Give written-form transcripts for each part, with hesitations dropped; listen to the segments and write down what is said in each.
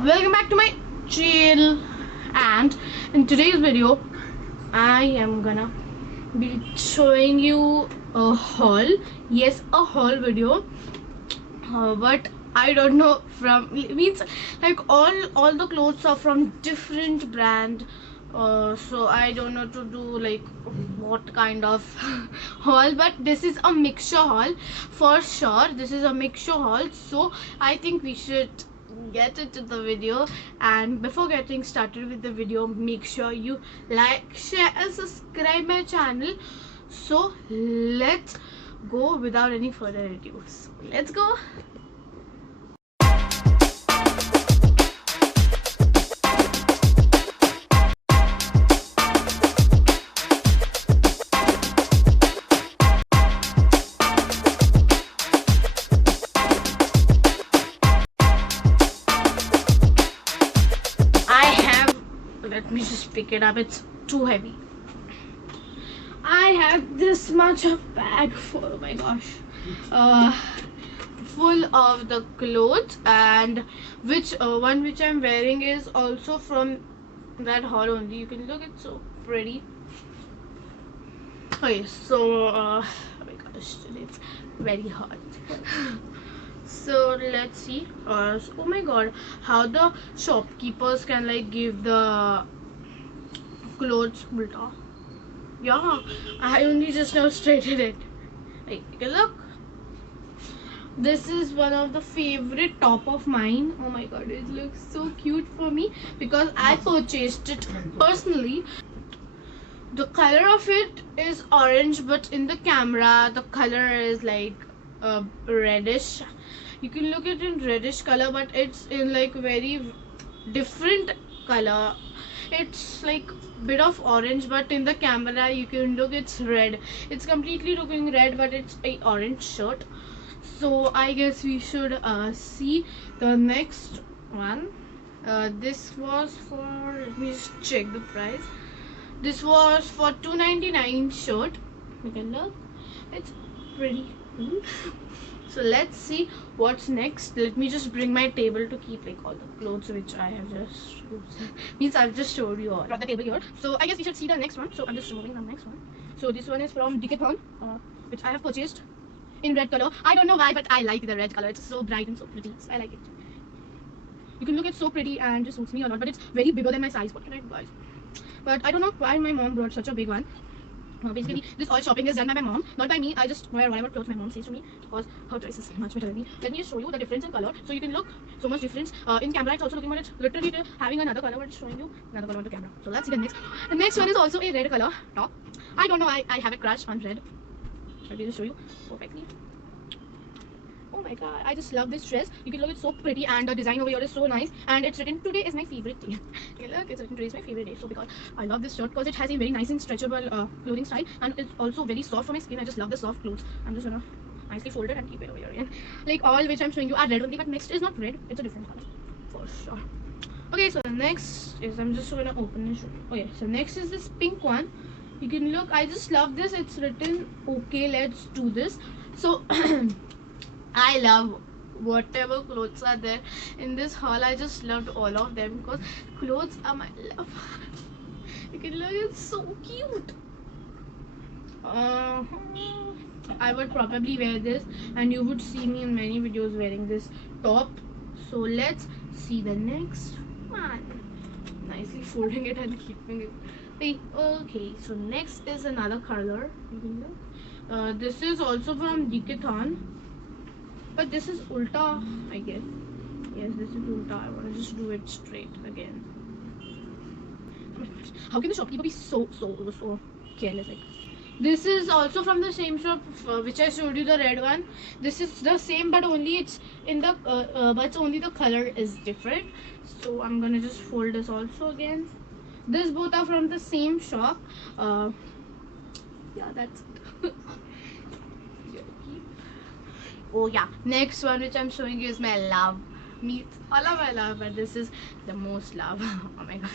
Welcome back to my channel, and in today's video I am gonna be showing you a haul. Yes, a haul video, but I don't know from means like all the clothes are from different brand. So I don't know to do like what kind of haul, but this is a mixture haul for sure. This is a mixture haul, so I think we should get into the video. And before getting started with the video, make sure you like, share and subscribe my channel. So let's go without any further ado. So let's go. Let me just pick it up. It's too heavy. I have this much of bag full. Oh my gosh, full of the clothes, and which one which I'm wearing is also from that haul only. You can look, it's so pretty. Okay, so oh my gosh, today it's very hot. So let's see. Oh my god, how the shopkeepers can like give the clothes ulta. Yeah, I only just now straightened it. Like, look. This is one of the favorite top of mine. Oh my god, it looks so cute for me because I purchased it personally. The color of it is orange, but in the camera the color is like reddish. You can look at it in reddish color, but it's in like very different color. It's like bit of orange, but in the camera you can look it's red. It's completely looking red, but it's a orange shirt. So I guess we should see the next one. This was for, let me just check the price. This was for $2.99 shirt. You can look, it's pretty cool. So let's see what's next. Let me just bring my table to keep like all the clothes which I have just means I've just showed you all. Brought the table here. So I guess we should see the next one. So I'm just removing the next one. So this one is from Decathlon, which I have purchased in red color. I don't know why, but I like the red color. It's so bright and so pretty. So I like it. You can look, it's so pretty and just suits me a lot. But it's very bigger than my size. What can I do, guys? But I don't know why my mom brought such a big one. Basically, this all shopping is done by my mom, not by me. I just wear whatever clothes my mom says to me because her choice is much better than me. Let me just show you the difference in color, so you can look so much difference. In camera, it's also looking, but it's literally having another color, but it's showing you another color on the camera. So let's see the next. The next one is also a red color top. I don't know why I have a crush on red. Let me just show you perfectly. Oh my god, I just love this dress. You can look, it's so pretty, and the design over here is so nice, and it's written today is my favorite day. Okay, look, it's written today is my favorite day. So because I love this shirt because it has a very nice and stretchable clothing style, and it's also very soft for my skin. I just love the soft clothes. I'm just gonna nicely fold it and keep it over here. And like all which I'm showing you are red only, but next is not red, it's a different color for sure. Okay, so the next is, I'm just gonna open and show you. Okay, so next is this pink one. You can look, I just love this. It's written okay, let's do this. So I love whatever clothes are there in this haul. I just loved all of them because clothes are my love. You can look, it's so cute. I would probably wear this, and you would see me in many videos wearing this top. So let's see the next one. Nicely folding it and keeping it. Okay, so next is another color. You can look. This is also from Decathlon, but this is ulta, I guess. Yes, this is ulta. I want to just do it straight again. Oh my gosh, how can the shopkeeper be so careless? Like, this is also from the same shop which I showed you, the red one. This is the same, but only it's in the but only the color is different. So I'm gonna just fold this also again. This both are from the same shop. Yeah, that's it. Oh yeah, next one which I'm showing you is my love. Meets all of my love, but this is the most love. Oh my god.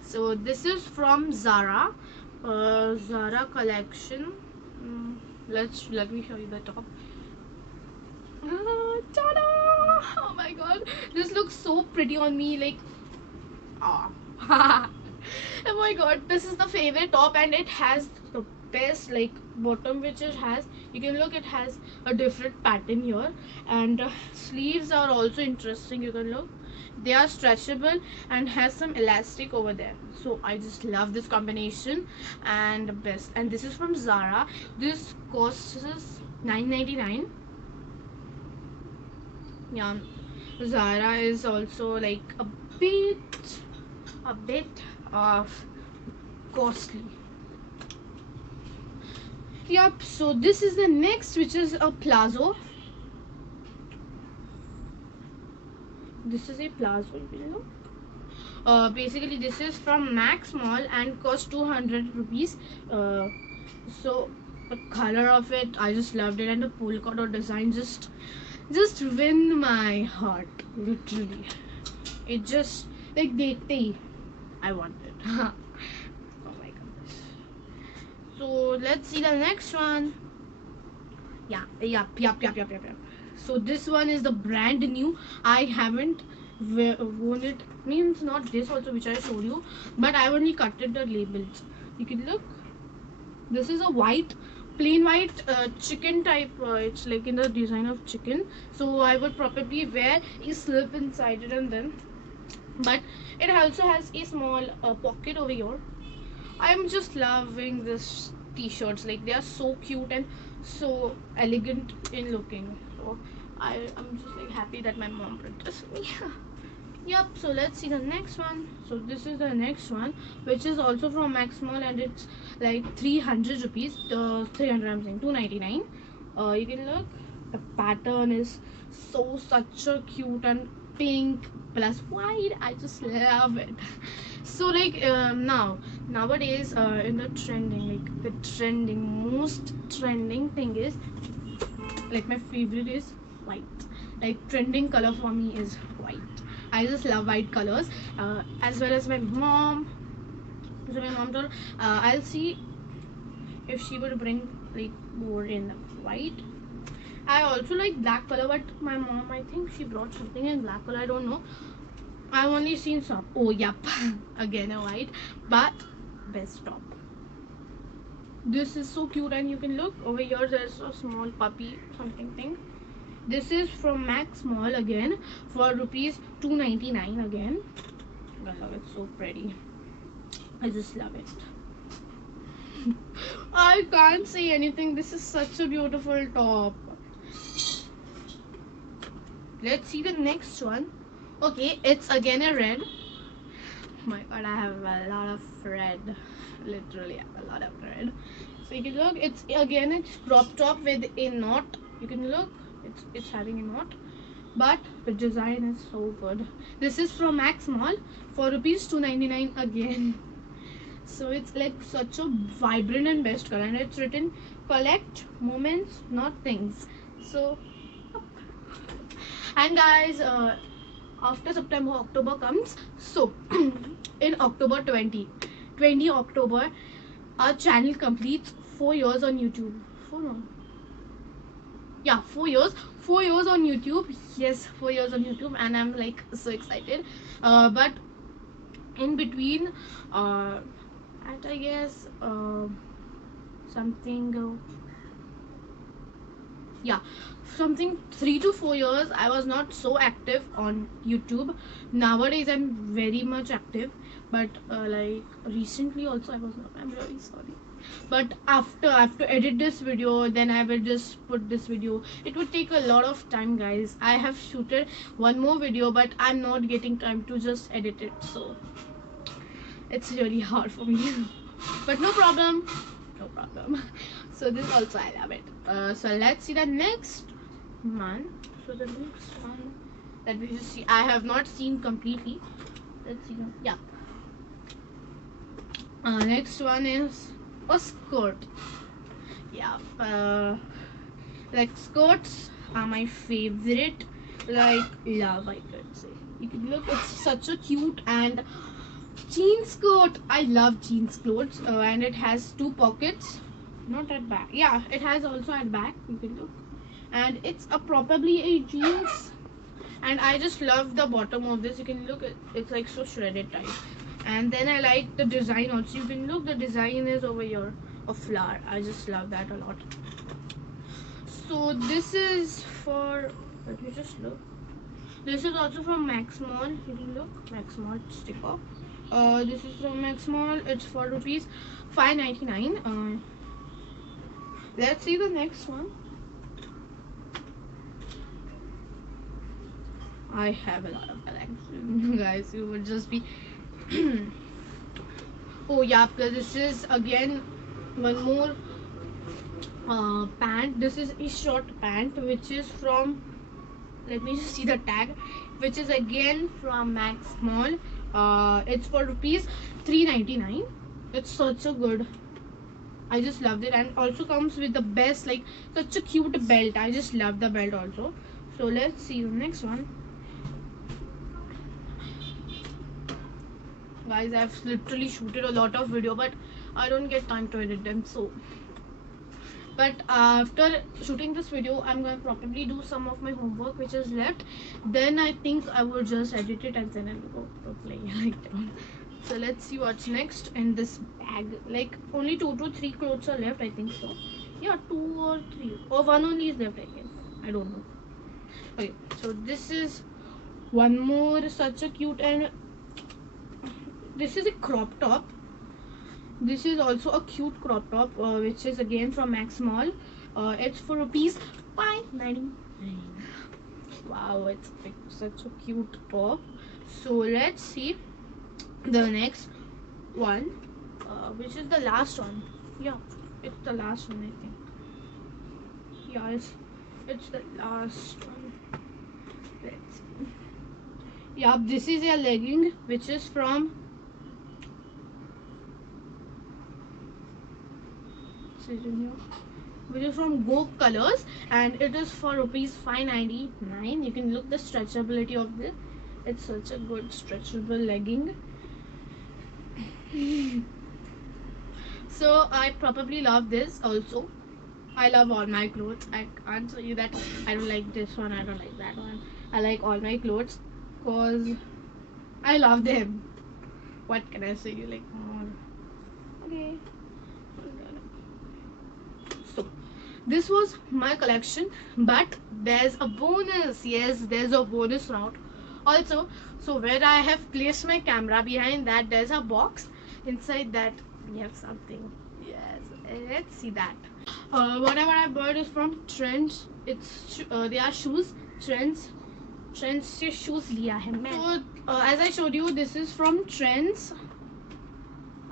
So this is from Zara. Zara collection. Let me show you the top. Ta-da! Oh my god, this looks so pretty on me, like ah. Oh my god, this is the favorite top, and it has the best like bottom, which it has, you can look, it has a different pattern here, and sleeves are also interesting, you can look, they are stretchable and has some elastic over there. So I just love this combination and the best. And this is from Zara. This costs us $9.99. Yeah, Zara is also like a bit of costly. Yep, so this is the next, which is a Plazo. This is a Plazo, you know. Basically this is from Max Mall and cost 200 rupees. So the color of it, I just loved it, and the polka dot design just win my heart, literally. It just like they I want it. Oh my goodness. So let's see the next one. Yep. So this one is the brand new. I haven't worn it, means not this also which I showed you, but I only cutted the labels. You can look, this is a white, plain white chicken type, it's like in the design of chicken, so I would probably wear a slip inside it, and then, but it also has a small pocket over here. I'm just loving this t-shirts, like they are so cute and so elegant in looking. So I'm just like happy that my mom purchased me. Yep, so let's see the next one. So this is the next one, which is also from Max Mall, and it's like 300 rupees. 300, I'm saying 299. You can look, the pattern is such a cute and pink plus white. I just love it. So like nowadays in the trending, like the most trending thing is, like my favorite is white. Like trending color for me is white. I just love white colors, as well as my mom. So my mom told, I'll see if she would bring like more in white. I also like black color, but my mom, I think she brought something in black color, I don't know. I've only seen some. Oh yep, again a white, but best top. This is so cute, and you can look over here, there's a small puppy something thing. This is from Max Mall again for rupees 299 again. I love it, so pretty. I just love it. I can't say anything. This is such a beautiful top. Let's see the next one. Okay, it's again a red. Oh my god, I have a lot of red. Literally, I have a lot of red. So you can look, it's again a crop top with a knot. You can look, it's having a knot, but the design is so good. This is from Max Mall for rupees 299 again. So it's like such a vibrant and best color, and it's written collect moments, not things. So, and guys, after September, October comes. So in October 20 October, our channel completes 4 years on YouTube. 4 years. 4 years on YouTube. Yes, 4 years on YouTube, and I'm like so excited. But in between, at I guess something. Something 3 to 4 years I was not so active on YouTube. Nowadays I'm very much active, but like recently also I was not. I'm really sorry, but after I have to edit this video, then I will just put this video. It would take a lot of time, guys. I have shooted one more video, but I'm not getting time to just edit it, so it's really hard for me. But no problem. So this also I love it. So let's see the next one. So the next one that we just see, I have not seen completely. Let's see. Yeah. Next one is a skirt. Yeah. Like skirts are my favorite. Like love, I could say. You can look. It's such a cute and jean skirt. I love jeans clothes, and it has 2 pockets. Not at back. Yeah, it has also at back. You can look, and it's probably a jeans. and I just love the bottom of this. You can look, it's like so shredded type. And then I like the design also. You can look, the design is over here, a flower. I just love that a lot. So this is for, let me just look. This is also from Max Mall. You can look, Max Mall sticker. This is from Max Mall. It's for rupees 5.99. Let's see the next one. I have a lot of collection, guys. You would just be. Oh yeah, this is again one more pant. This is a short pant which is from, let me just see the tag, which is again from Max Mall. It's for rupees 3.99. It's such a good, I just loved it, and also comes with the best, like such a cute belt. I just love the belt also. So let's see the next one. Guys, I've literally shooted a lot of video, but I don't get time to edit them. So, but after shooting this video, I'm gonna probably do some of my homework which is left. Then I think I will just edit it and then I'll go to play like that. So let's see what's next in this bag. Like only 2 to 3 clothes are left, I think so. Yeah, 2 or 3 or 1 only is left, I guess. I don't know. Okay, so this is one more such a cute, and this is a crop top. This is also a cute crop top, which is again from Max Mall. It's for rupees 5.99. Wow, it's like such a cute top. So let's see the next one, which is the last one. Yeah, it's the last one, I think. Yeah, it's the last one. Let's see. Yeah, this is a legging which is from, which is from Go Colors, and it is for rupees 5.99. You can look the stretchability of this. It's such a good stretchable legging. So I probably love this also. I love all my clothes. I can't tell you that I don't like this one, I don't like that one. I like all my clothes because I love them. What can I say? You like more? Okay. So this was my collection, but there's a bonus. Yes, there's a bonus round also. So where I have placed my camera, behind that there's a box. Inside that we have something. Yes, let's see that. Whatever I bought is from Trends. It's they are shoes. Trends से shoes लिया है मैं. So as I showed you, this is from Trends.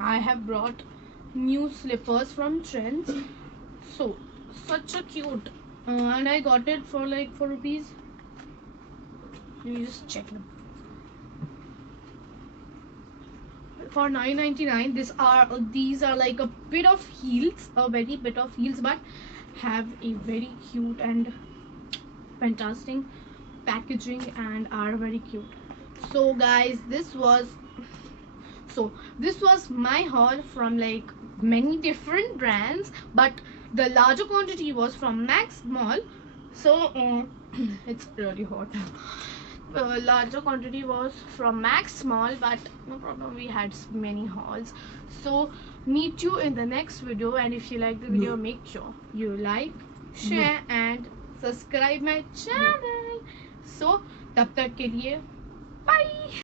I have brought new slippers from Trends. So such a cute, and I got it for like 4 rupees. Let me just check them. For 9.99. These are like a bit of heels, a very bit of heels, but have a very cute and fantastic packaging and are very cute. So guys, this was my haul from like many different brands, but the larger quantity was from Max Mall. So it's really hot. Larger quantity was from Max Mall, but no problem, we had many hauls. So meet you in the next video, and if you like the video, make sure you like, share and subscribe my channel. So tab tak ke liye bye.